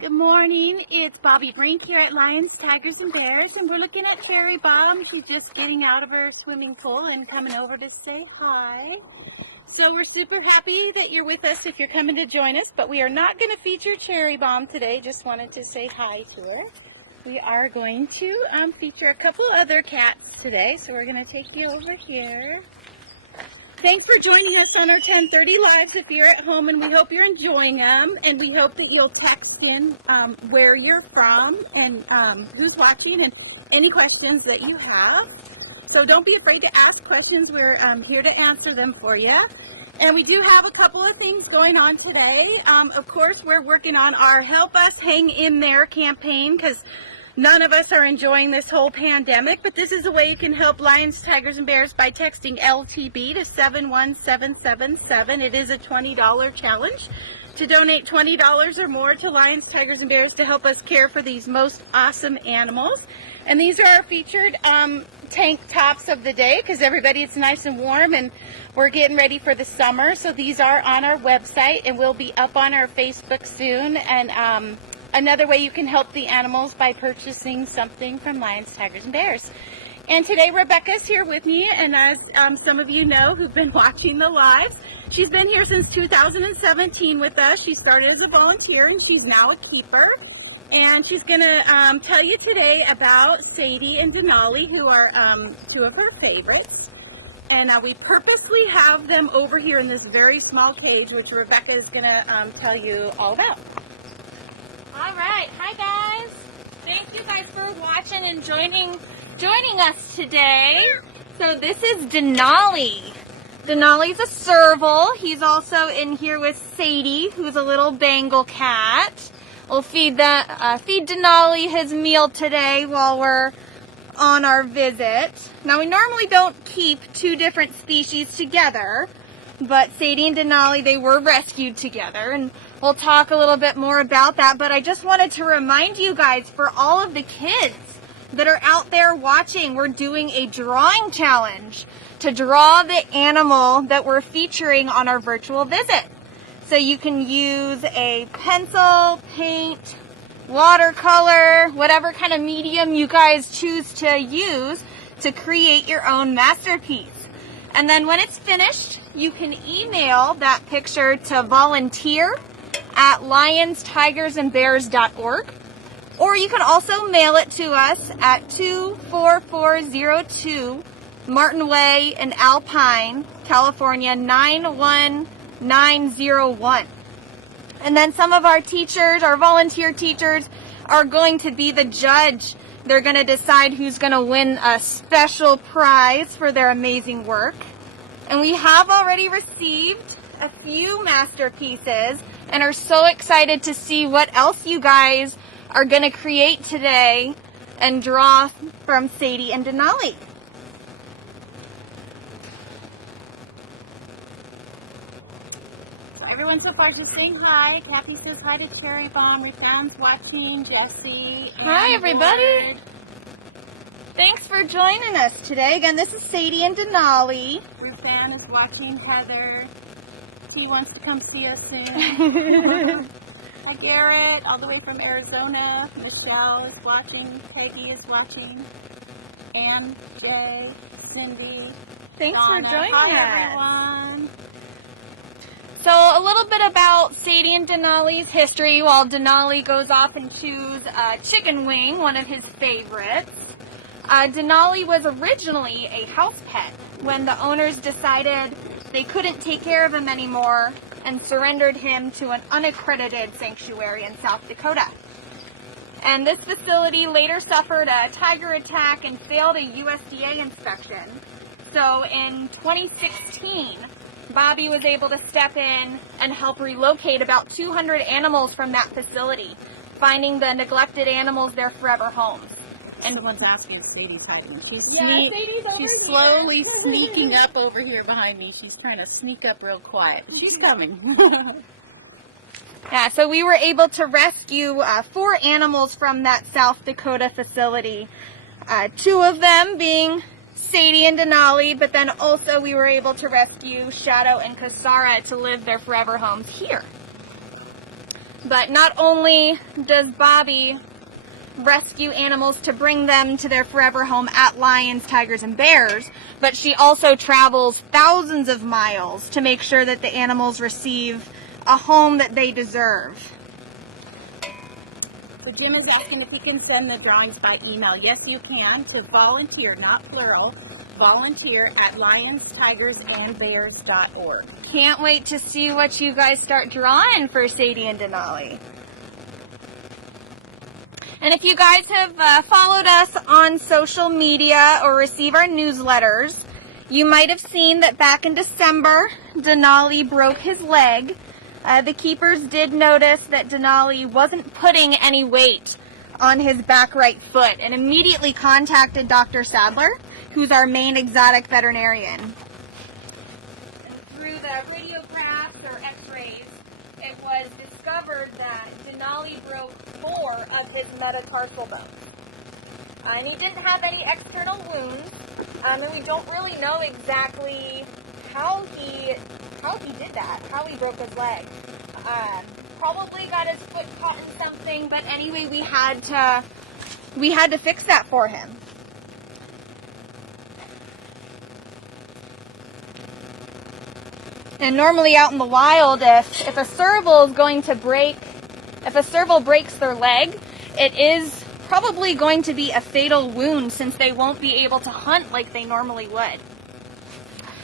Good morning, it's Bobby Brink here at Lions, Tigers, and Bears, and we're looking at Cherry Bomb. She's just getting out of her swimming pool and coming over to say hi. So we're super happy that you're with us if you're coming to join us, but we are not going to feature Cherry Bomb today. Just wanted to say hi to her. We are going to feature a couple other cats today, so we're going to take you over here. Thanks for joining us on our 10:30 lives if you're at home, and we hope you're enjoying them, and we hope that you'll text in where you're from and who's watching and any questions that you have. So don't be afraid to ask questions. We're here to answer them for you. And we do have a couple of things going on today. Of course, we're working on our Help Us Hang In There campaign because none of us are enjoying this whole pandemic, but this is a way you can help Lions, Tigers, and Bears by texting LTB to 71777. It is a $20 challenge to donate $20 or more to Lions, Tigers, and Bears to help us care for these most awesome animals. And these are our featured tank tops of the day because everybody, it's nice and warm and we're getting ready for the summer. So these are on our website and will be up on our Facebook soon. And another way you can help the animals by purchasing something from Lions, Tigers, and Bears. And today Rebecca's here with me, and as some of you know who've been watching the lives, she's been here since 2017 with us. She started as a volunteer and she's now a keeper. And she's going to tell you today about Sadie and Denali, who are two of her favorites. And we purposely have them over here in this very small cage, which Rebecca is going to tell you all about. All right, hi guys. Thank you guys for watching and joining us today. So this is Denali. Denali's a Serval. He's also in here with Sadie, who's a little Bengal cat. We'll feed Denali his meal today while we're on our visit. Now we normally don't keep two different species together, but Sadie and Denali, they were rescued together, and we'll talk a little bit more about that. But I just wanted to remind you guys, for all of the kids that are out there watching, we're doing a drawing challenge to draw the animal that we're featuring on our virtual visit. So you can use a pencil, paint, watercolor, whatever kind of medium you guys choose to use to create your own masterpiece. And then when it's finished, you can email that picture to volunteer@lionstigersandbears.org, or you can also mail it to us at 24402 Martin Way in Alpine, California, 91901. And then some of our teachers, our volunteer teachers, are going to be the judge. They're going to decide who's going to win a special prize for their amazing work. And we have already received a few masterpieces and are so excited to see what else you guys are going to create today and draw from Sadie and Denali. Everyone so far just saying hi. Kathy says hi to Cherry Bomb. Rifan's watching. Jesse. Hi, everybody. Ward. Thanks for joining us today. Again, this is Sadie and Denali. Rifan is watching. Heather. He wants to come see us soon. Hi, Garrett, all the way from Arizona. Michelle is watching. Peggy is watching. Ann, Jay, Cindy. Thanks Donna. for joining Hi, us. everyone. So a little bit about Sadie and Denali's history while Denali goes off and chews a chicken wing, one of his favorites. Denali was originally a house pet when the owners decided they couldn't take care of him anymore and surrendered him to an unaccredited sanctuary in South Dakota. And this facility later suffered a tiger attack and failed a USDA inspection. So in 2016, Bobby was able to step in and help relocate about 200 animals from that facility, finding the neglected animals their forever homes. And everyone's asking if Sadie's hiding. She's Sadie's over she's here. slowly sneaking up over here behind me. She's trying to sneak up real quiet. She's coming. Yeah, so we were able to rescue 4 animals from that South Dakota facility. 2 of them being Sadie and Denali, but then also we were able to rescue Shadow and Kasara to live their forever homes here. But not only does Bobby rescue animals to bring them to their forever home at lions, tigers, and bears, but she also travels thousands of miles to make sure that the animals receive a home that they deserve. So Jim is asking if he can send the drawings by email. Yes, you can, to volunteer, not plural, volunteer at lionstigersandbears.org. Can't wait to see what you guys start drawing for Sadie and Denali. And if you guys have followed us on social media or receive our newsletters, you might have seen that back in December, Denali broke his leg. The keepers did notice that Denali wasn't putting any weight on his back right foot and immediately contacted Dr. Sadler, who's our main exotic veterinarian. And through the radiographs or x-rays, it was discovered that Denali broke 4 of his metatarsal bones. And he didn't have any external wounds, and we don't really know exactly how he did that, how he broke his leg. Probably got his foot caught in something, but anyway, we had to fix that for him. And normally out in the wild, if a serval breaks their leg, it is probably going to be a fatal wound since they won't be able to hunt like they normally would.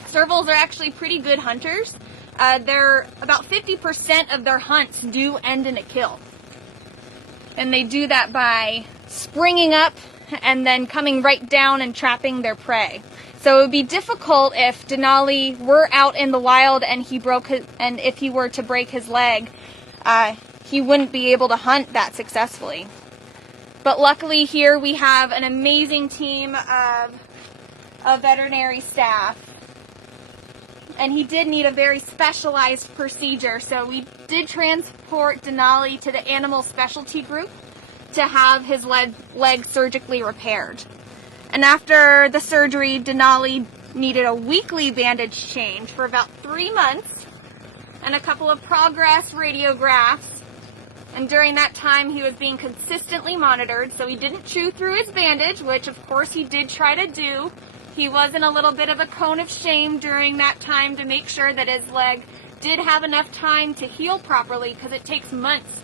Servals are actually pretty good hunters. They're about 50% of their hunts do end in a kill. And they do that by springing up and then coming right down and trapping their prey. So it would be difficult if Denali were out in the wild and if he were to break his leg, he wouldn't be able to hunt that successfully. But luckily here we have an amazing team of veterinary staff. And he did need a very specialized procedure, so we did transport Denali to the animal specialty group to have his leg surgically repaired. And after the surgery, Denali needed a weekly bandage change for about 3 months and a couple of progress radiographs. And during that time, he was being consistently monitored, so he didn't chew through his bandage, which of course he did try to do. He was in a little bit of a cone of shame during that time to make sure that his leg did have enough time to heal properly, because it takes months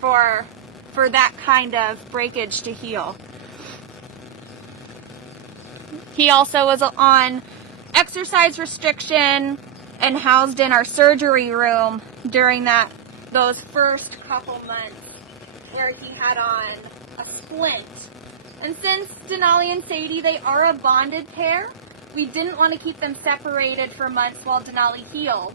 for that kind of breakage to heal. He also was on exercise restriction and housed in our surgery room during those first couple months where he had on a splint. And since Denali and Sadie, they are a bonded pair, we didn't want to keep them separated for months while Denali healed.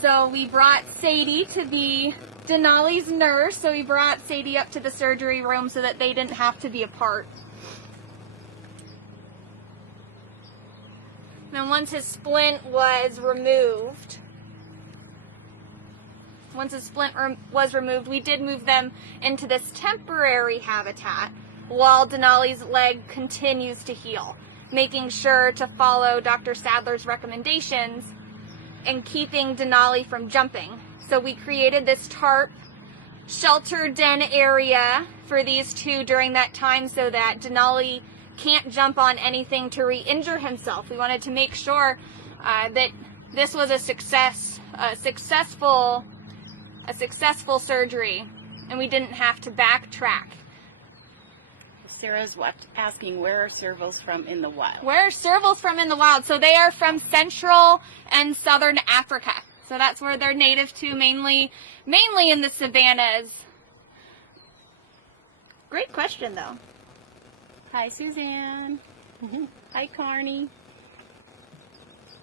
So we brought Sadie to be Denali's nurse, so we brought Sadie up to the surgery room so that they didn't have to be apart. And once his splint was removed, we did move them into this temporary habitat while Denali's leg continues to heal, making sure to follow Dr. Sadler's recommendations and keeping Denali from jumping. So we created this tarp shelter den area for these two during that time so that Denali can't jump on anything to re-injure himself. We wanted to make sure that this was a successful surgery, and we didn't have to backtrack. Sarah's asking, where are servals from in the wild? Where are servals from in the wild? So they are from Central and Southern Africa. So that's where they're native to, mainly in the savannas. Great question, though. Hi, Suzanne. Hi, Carney.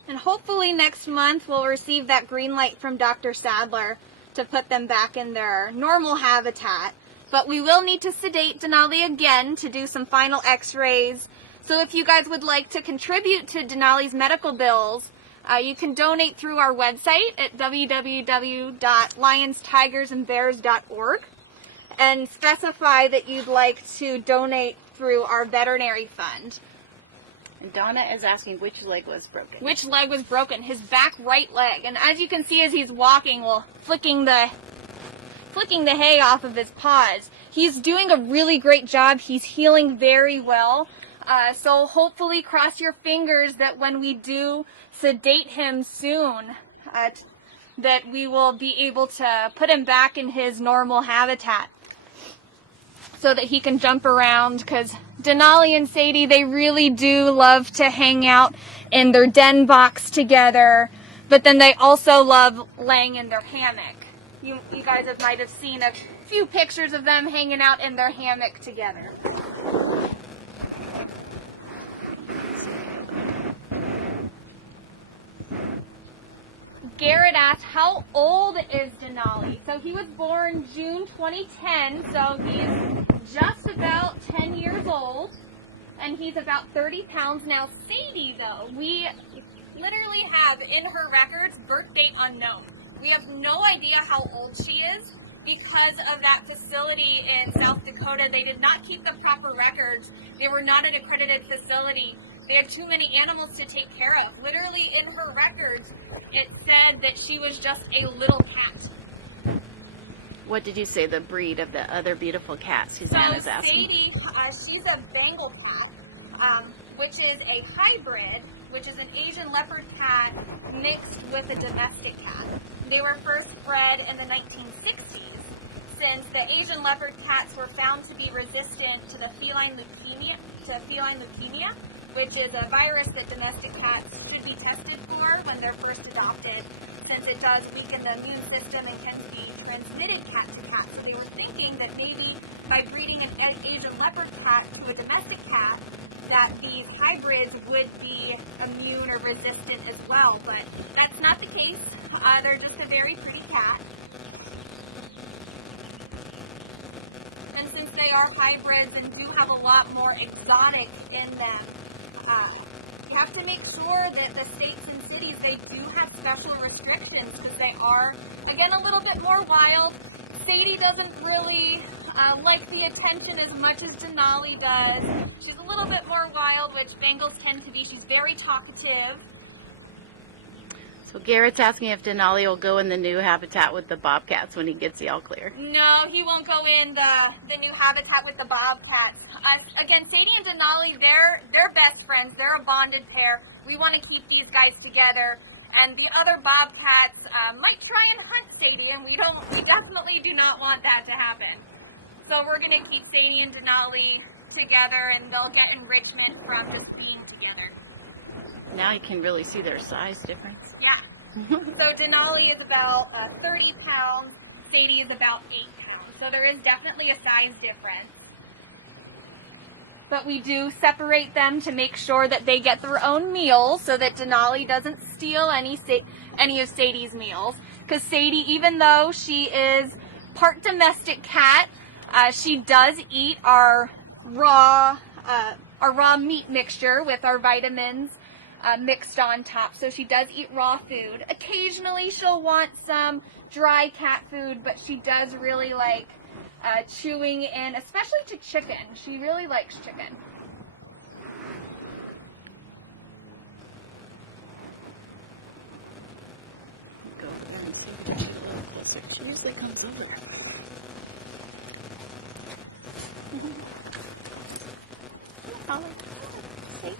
And hopefully next month we'll receive that green light from Dr. Sadler to put them back in their normal habitat. But we will need to sedate Denali again to do some final x-rays. So if you guys would like to contribute to Denali's medical bills, you can donate through our website at www.lionstigersandbears.org and specify that you'd like to donate through our veterinary fund. And Donna is asking which leg was broken. Which leg was broken? His back right leg. And as you can see as he's walking, flicking the flicking the hay off of his paws. He's doing a really great job. He's healing very well. So hopefully cross your fingers that when we do sedate him soon, that we will be able to put him back in his normal habitat so that he can jump around, because Denali and Sadie, they really do love to hang out in their den box together, but then they also love laying in their hammock. You guys might have seen a few pictures of them hanging out in their hammock together. Garrett asked, how old is Denali? So he was born June 2010, so he's just about 10 years old, and he's about 30 pounds. Now Sadie, though, we literally have in her records birth date unknown. We have no idea how old she is because of that facility in South Dakota. They did not keep the proper records. They were not an accredited facility. They had too many animals to take care of. Literally in her records, it said that she was just a little cat. What did you say the breed of the other beautiful cat Suzanne is asking? Sadie, she's a Bengal cat, which is a hybrid, which is an Asian leopard cat mixed with a domestic cat. They were first bred in the 1960s. Since the Asian leopard cats were found to be resistant to the feline leukemia, which is a virus that domestic cats should be tested for when they're first adopted, since it does weaken the immune system and can be transmitted cat to cat. So they were thinking that maybe by breeding an Asian leopard cat to a domestic cat, that these hybrids would be immune or resistant as well, but that's not the case. They're just a very pretty cat. And since they are hybrids and do have a lot more exotic in them, you have to make sure that the states and cities, they do have special restrictions because they are, again, a little bit more wild. Sadie doesn't really like the attention as much as Denali does. She's a little bit more wild, which Bengals tend to be. She's very talkative. So Garrett's asking if Denali will go in the new habitat with the bobcats when he gets the all clear. No, he won't go in the new habitat with the bobcats. Again, Sadie and Denali, they're best friends. They're a bonded pair. We want to keep these guys together. And the other bobcats might try and hunt Sadie, and we definitely do not want that to happen. So we're going to keep Sadie and Denali together, and they'll get enrichment from just being together. Now you can really see their size difference. Yeah. So Denali is about 30 pounds. Sadie is about 8 pounds. So there is definitely a size difference. But we do separate them to make sure that they get their own meals so that Denali doesn't steal any of Sadie's meals. Because Sadie, even though she is part domestic cat, she does eat our raw meat mixture with our vitamins mixed on top. So she does eat raw food. Occasionally she'll want some dry cat food, but she does really like chewing in, especially to chicken. She really likes chicken. Go over and she usually comes over there. Oh, Sadie,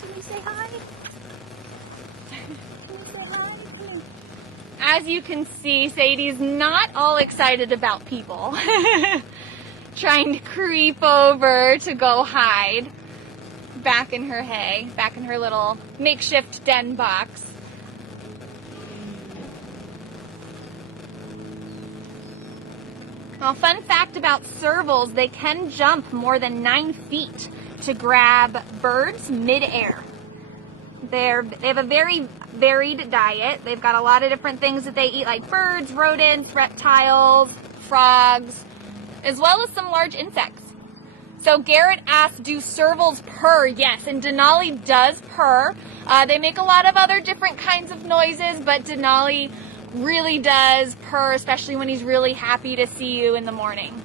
can you say hi? Can you say hi? As you can see, Sadie's not all excited about people. Trying to creep over to go hide back in her hay, back in her little makeshift den box. Well, fun fact about servals, they can jump more than 9 feet to grab birds mid-air. They have a very varied diet. They've got a lot of different things that they eat, like birds, rodents, reptiles, frogs, as well as some large insects. So Garrett asked, do servals purr? Yes, and Denali does purr. They make a lot of other different kinds of noises, but Denali really does purr, especially when he's really happy to see you in the morning.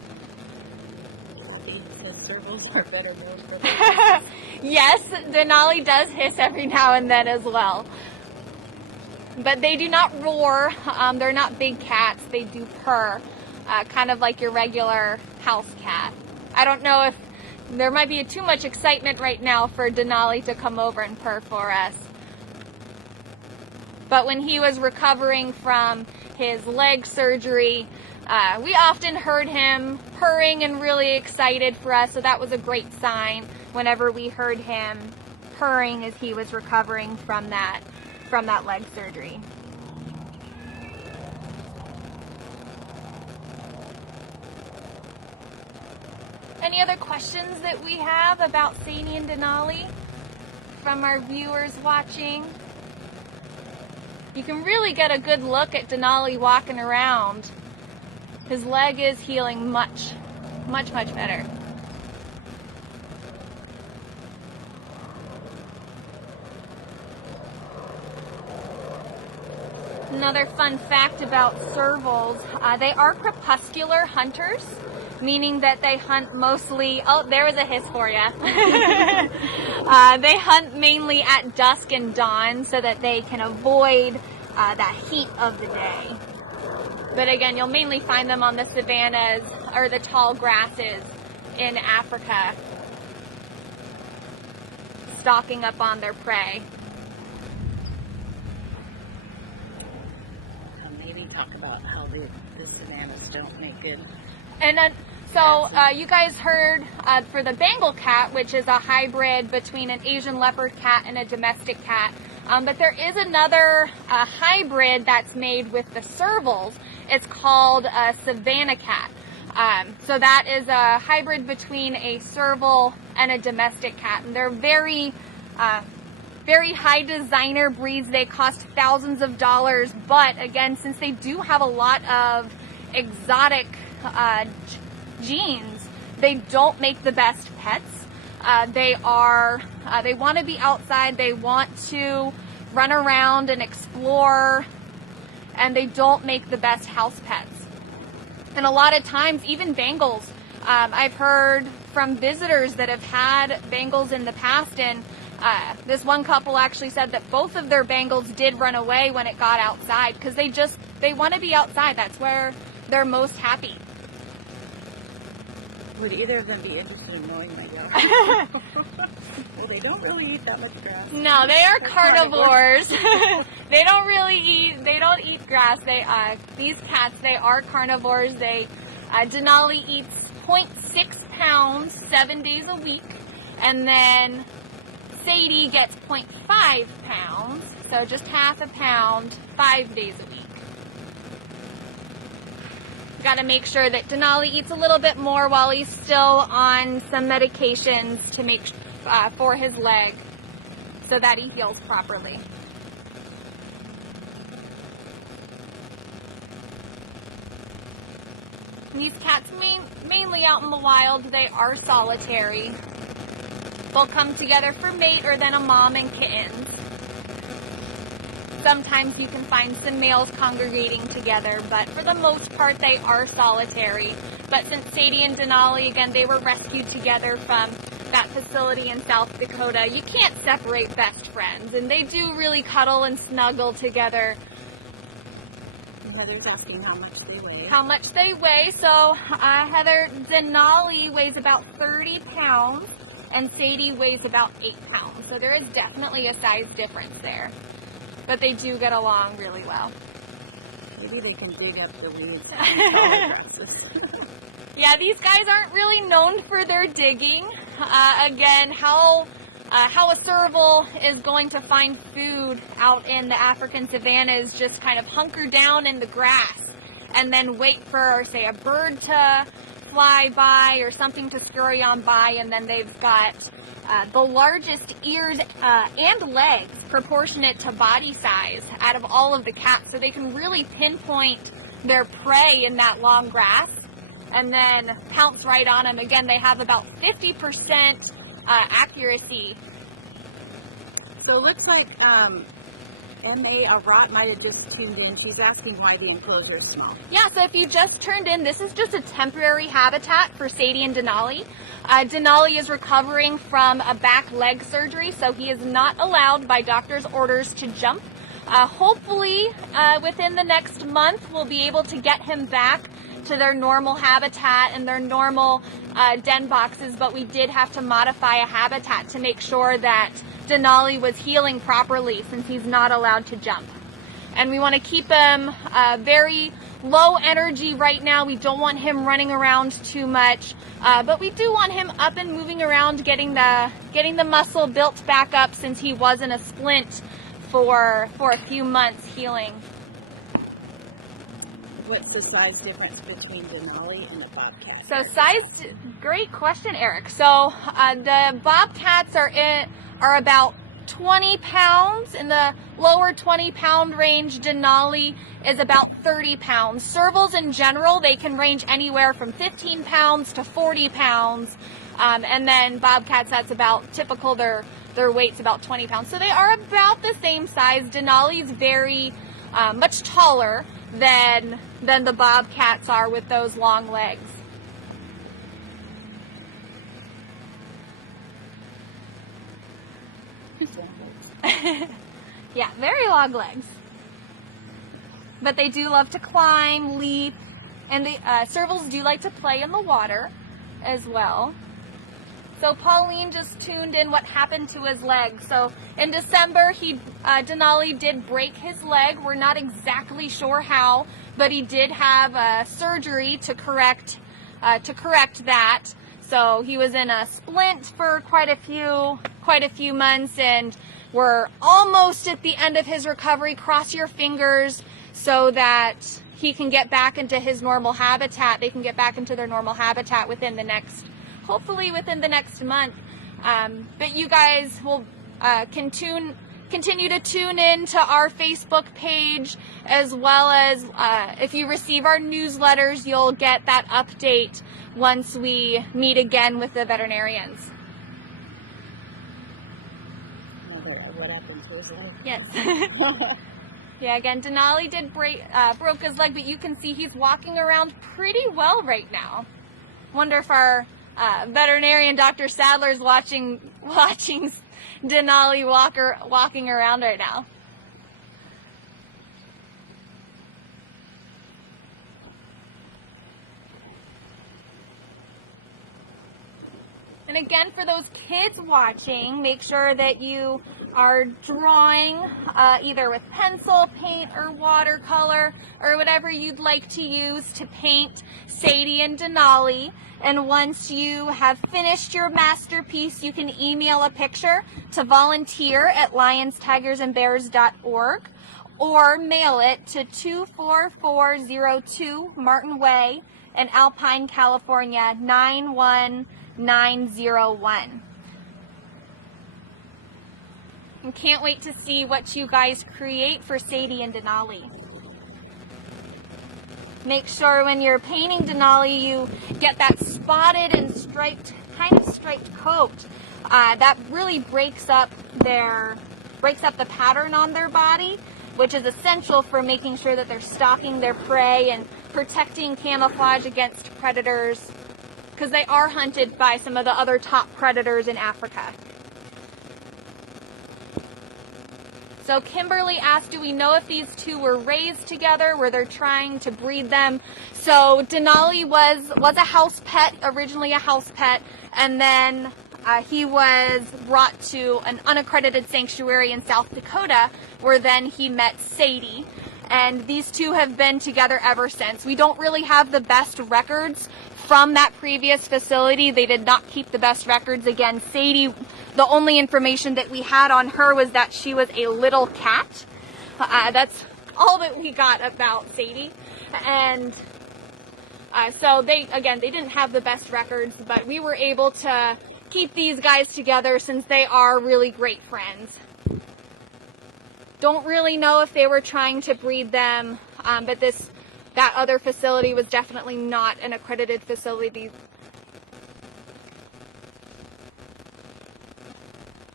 Servals are better known for that. Yes, Denali does hiss every now and then as well. But they do not roar. They're not big cats. They do purr. kind of like your regular house cat. I don't know if there might be too much excitement right now for Denali to come over and purr for us. But when he was recovering from his leg surgery, we often heard him purring and really excited for us, so that was a great sign whenever we heard him purring as he was recovering from that leg surgery. Any other questions that we have about Sadie and Denali from our viewers watching? You can really get a good look at Denali walking around. His leg is healing much better. Another fun fact about servals, they are crepuscular hunters, meaning that they hunt mostly, oh, there was a hiss for you. They hunt mainly at dusk and dawn so that they can avoid that heat of the day. But again, you'll mainly find them on the savannas or the tall grasses in Africa, stalking up on their prey. Maybe talk about how the savannas don't make good. And so you guys heard for the Bengal cat, which is a hybrid between an Asian leopard cat and a domestic cat. But there is another hybrid that's made with the servals. It's called a savanna cat. So that is a hybrid between a serval and a domestic cat. And they're very high designer breeds. They cost thousands of dollars. But again, since they do have a lot of exotic genes, they don't make the best pets. They want to be outside. They want to run around and explore, and they don't make the best house pets. And a lot of times, even Bengals, I've heard from visitors that have had Bengals in the past, and this one couple actually said that both of their Bengals did run away when it got outside because they want to be outside. That's where they're most happy. Would either of them be interested in knowing my dog? Well, they don't really eat that much grass. No, they are carnivores. They don't eat grass. These cats, they are carnivores. Denali eats 0.6 pounds 7 days a week, and then Sadie gets 0.5 pounds, so just half a pound 5 days a week. Got to make sure that Denali eats a little bit more while he's still on some medications to make for his leg so that he heals properly. And these cats, mainly out in the wild, they are solitary. They'll come together for mate or then a mom and kittens. Sometimes you can find some males congregating together, but for the most part, they are solitary. But since Sadie and Denali, again, they were rescued together from that facility in South Dakota, you can't separate best friends, and they do really cuddle and snuggle together. Heather's asking how much they weigh. How much they weigh. So Denali weighs about 30 pounds, and Sadie weighs about 8 pounds. So there is definitely a size difference there. But they do get along really well. Maybe they can dig up the weeds. Yeah, these guys aren't really known for their digging. Again, how a serval is going to find food out in the African savanna is just kind of hunker down in the grass and then wait for, say, a bird to fly by or something to scurry on by, and then they've got the largest ears and legs proportionate to body size out of all of the cats, so they can really pinpoint their prey in that long grass and then pounce right on them. Again, they have about 50% accuracy. So it looks like M.A. Rot might have just tuned in. She's asking why the enclosure is small. Yeah, so if you just turned in, this is just a temporary habitat for Sadie and Denali. Denali is recovering from a back leg surgery, so he is not allowed by doctor's orders to jump. Hopefully, within the next month, we'll be able to get him back to their normal habitat and their normal den boxes, but we did have to modify a habitat to make sure that Denali was healing properly since he's not allowed to jump. And we want to keep him very low energy right now. We don't want him running around too much, but we do want him up and moving around, getting the muscle built back up since he was in a splint for a few months healing. What's the size difference between Denali and a bobcat? So great question, Eric. So the bobcats are about 20 pounds. In the lower 20-pound range, Denali is about 30 pounds. Servals in general, they can range anywhere from 15 pounds to 40 pounds. And then bobcats, that's about typical. Their weight's about 20 pounds. So they are about the same size. Denali's very much taller than the bobcats are with those long legs. Yeah, very long legs. But they do love to climb, leap, and the servals do like to play in the water as well. So Pauline just tuned in what happened to his leg. So in December, Denali did break his leg. We're not exactly sure how, but he did have surgery to correct that. So he was in a splint for quite a few months, and we're almost at the end of his recovery. Cross your fingers so that he can get back into his normal habitat. They can get back into their normal habitat hopefully within the next month. But you guys will continue to tune in to our Facebook page, as well as if you receive our newsletters, you'll get that update once we meet again with the veterinarians. What happened to his leg? Yes. Yeah, again, Denali did broke his leg, but you can see he's walking around pretty well right now. Wonder if our veterinarian Dr. Sadler is watching Denali walking around right now. And again, for those kids watching, make sure that you are drawing either with pencil, paint, or watercolor, or whatever you'd like to use to paint Sadie and Denali. And once you have finished your masterpiece, you can email a picture to volunteer@lionstigersandbears.org or mail it to 24402 Martin Way in Alpine, California, 91901. And can't wait to see what you guys create for Sadie and Denali. Make sure when you're painting Denali, you get that spotted and striped coat. That really breaks up the pattern on their body, which is essential for making sure that they're stalking their prey and protecting camouflage against predators, because they are hunted by some of the other top predators in Africa. So Kimberly asked, do we know if these two were raised together? Were they trying to breed them? So Denali was a house pet, originally a house pet, and then he was brought to an unaccredited sanctuary in South Dakota, where then he met Sadie. And these two have been together ever since. We don't really have the best records from that previous facility. They did not keep the best records. Again, Sadie, the only information that we had on her was that she was a little cat. That's all that we got about Sadie. And so they didn't have the best records, but we were able to keep these guys together since they are really great friends. Don't really know if they were trying to breed them, but that other facility was definitely not an accredited facility.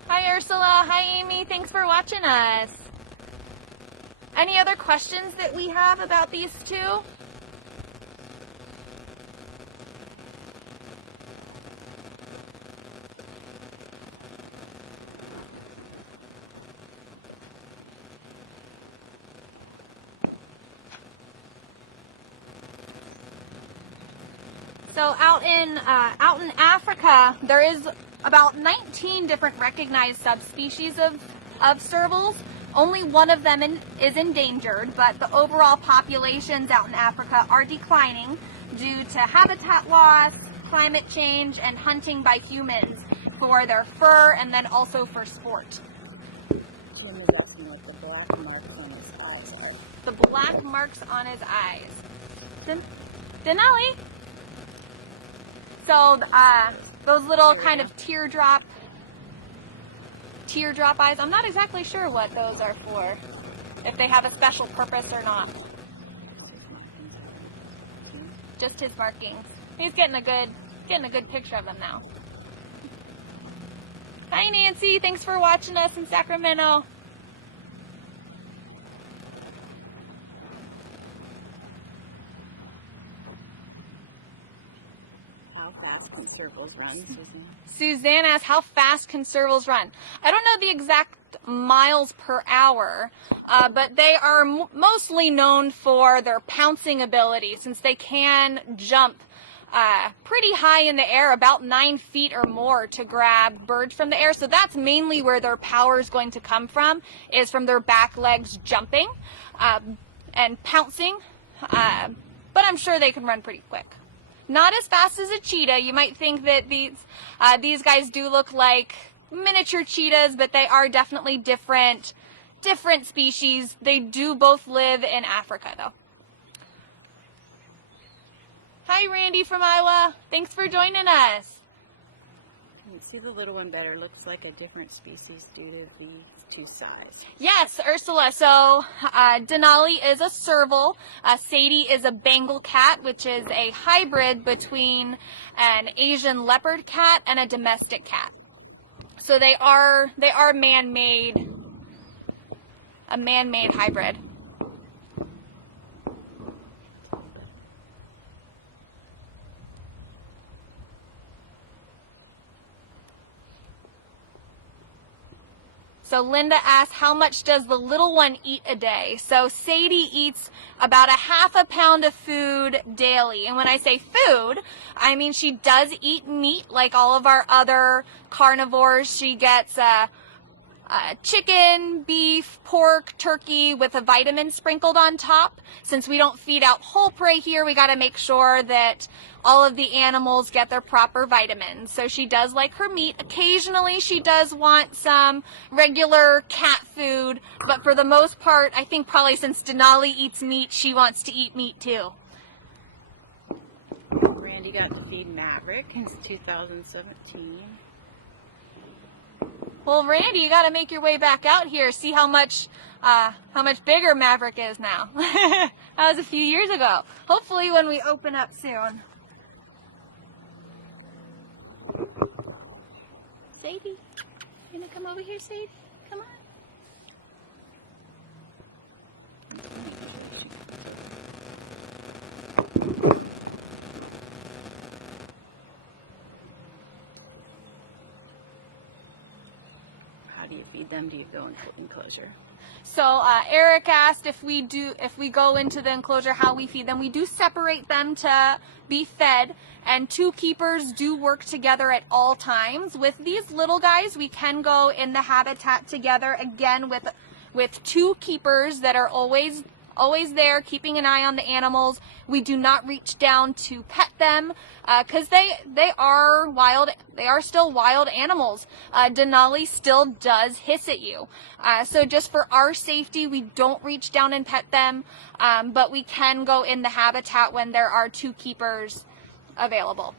Hi Ursula, hi Amy, thanks for watching us. Any other questions that we have about these two? So out in Africa, there is about 19 different recognized subspecies of servals. Only one of them is endangered, but the overall populations out in Africa are declining due to habitat loss, climate change, and hunting by humans for their fur and then also for sport. So let me guess, you know what the black marks on his eyes are. The black marks on his eyes. Denali. So those little kind of teardrop eyes, I'm not exactly sure what those are for, if they have a special purpose or not. Just his markings. He's getting a good picture of them now. Hi Nancy, thanks for watching us in Sacramento. How fast can servals run, Susan? Suzanne asks, how fast can servals run? I don't know the exact miles per hour, but they are mostly known for their pouncing ability, since they can jump pretty high in the air, about 9 feet or more, to grab birds from the air. So that's mainly where their power is going to come from, is from their back legs jumping and pouncing. But I'm sure they can run pretty quick. Not as fast as a cheetah. You might think that these guys do look like miniature cheetahs, but they are definitely different species. They do both live in Africa, though. Hi, Randy from Iowa. Thanks for joining us. Can you see the little one better? Looks like a different species due to the two size. Yes, Ursula. So Denali is a serval. Sadie is a Bengal cat, which is a hybrid between an Asian leopard cat and a domestic cat. So they are man-made, a man-made hybrid. So Linda asked, how much does the little one eat a day? So Sadie eats about 1/2 pound of food daily. And when I say food, I mean she does eat meat like all of our other carnivores. She gets chicken, beef, pork, turkey with a vitamin sprinkled on top. Since we don't feed out whole prey here, we got to make sure that all of the animals get their proper vitamins. So she does like her meat. Occasionally she does want some regular cat food, but for the most part, I think probably since Denali eats meat, she wants to eat meat too. Randy got to feed Maverick in 2017. Well, Randy, you got to make your way back out here. See how much bigger Maverick is now. That was a few years ago. Hopefully, when we open up soon. Sadie, you gonna come over here, Sadie? Come on. How do you feed them? Do you go into the enclosure? So Eric asked if we go into the enclosure, how we feed them. We do separate them to be fed, and 2 keepers do work together at all times. With these little guys, we can go in the habitat together again with 2 keepers that are always there keeping an eye on the animals. We do not reach down to pet them because they are wild. They are still wild animals. Denali still does hiss at you. So just for our safety, we don't reach down and pet them, but we can go in the habitat when there are 2 keepers available.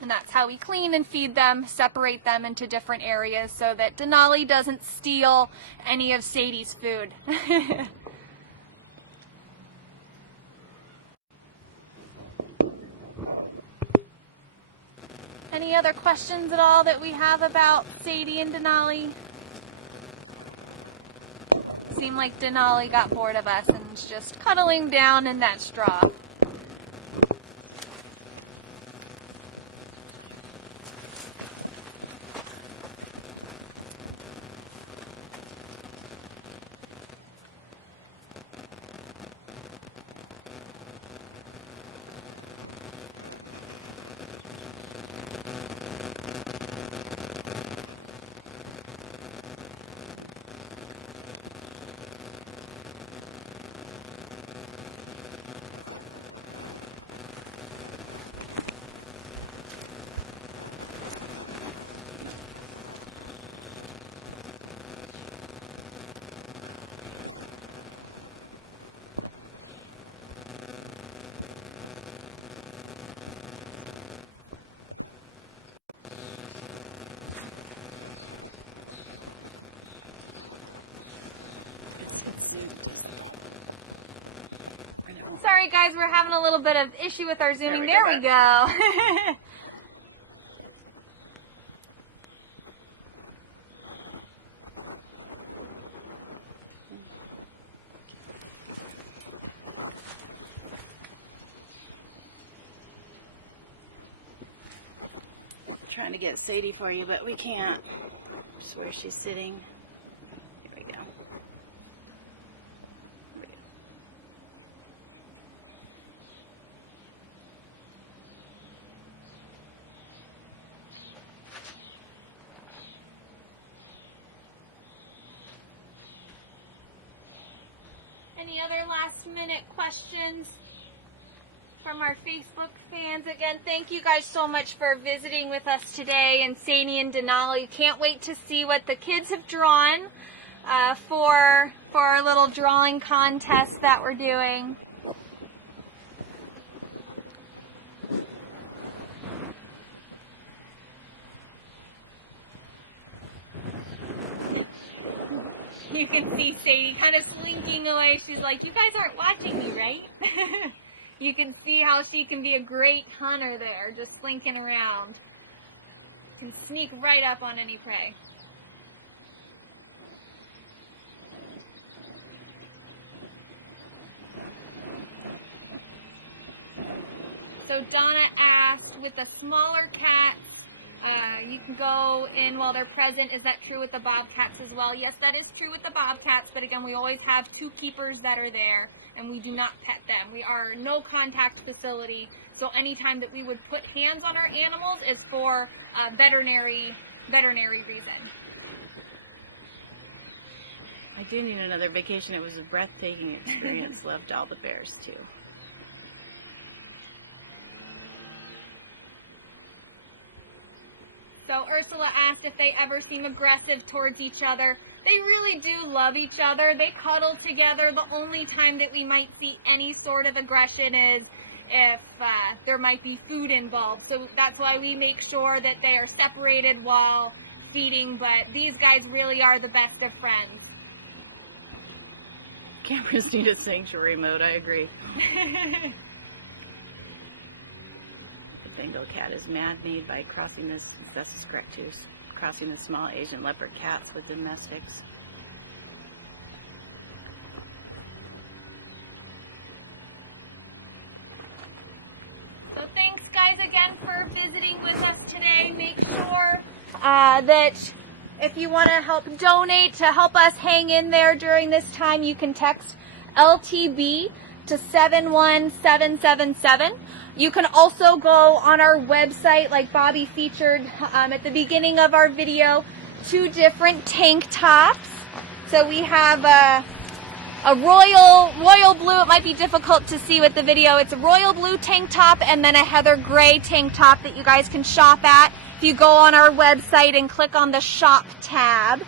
And that's how we clean and feed them, separate them into different areas so that Denali doesn't steal any of Sadie's food. Any other questions at all that we have about Sadie and Denali? Seemed like Denali got bored of us and is just cuddling down in that straw. Sorry guys, we're having a little bit of issue with our zooming. There we go. Trying to get Sadie for you, but we can't. Just where she's sitting. Here we go. Any other last minute questions from our Facebook fans? Again, thank you guys so much for visiting with us today, and Sadie and Denali. Can't wait to see what the kids have drawn for our little drawing contest that we're doing. You can see Sadie kind of slinking away. She's like, you guys aren't watching me, right? You can see how she can be a great hunter there, just slinking around. Can sneak right up on any prey. So Donna asked, with the smaller cats, you can go in while they're present. Is that true with the bobcats as well? Yes, that is true with the bobcats, but again, we always have 2 keepers that are there, and we do not pet them. We are a no contact facility, so anytime that we would put hands on our animals is for veterinary reason. I do need another vacation. It was a breathtaking experience. Loved all the bears too. So Ursula asked if they ever seem aggressive towards each other. They really do love each other. They cuddle together. The only time that we might see any sort of aggression is if there might be food involved. So that's why we make sure that they are separated while feeding, but these guys really are the best of friends. Cameras need a sanctuary mode, I agree. The Bengal cat is man-made by crossing this, this is correct too, crossing the small Asian leopard cats with domestics. So thanks guys again for visiting with us today. Make sure that if you want to help donate to help us hang in there during this time, you can text LTB to 71777. You can also go on our website, like Bobby featured at the beginning of our video, 2 different tank tops. So we have a royal blue. It might be difficult to see with the video. It's a royal blue tank top and then a heather gray tank top that you guys can shop at if you go on our website and click on the shop tab.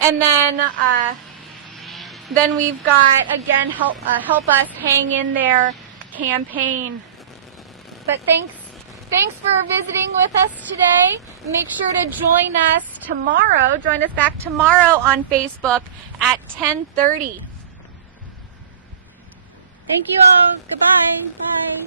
And then we've got, again, help us hang in there campaign. But thanks for visiting with us today. Make sure to join us tomorrow. Join us back tomorrow on Facebook at 10:30. Thank you all. Goodbye. Bye.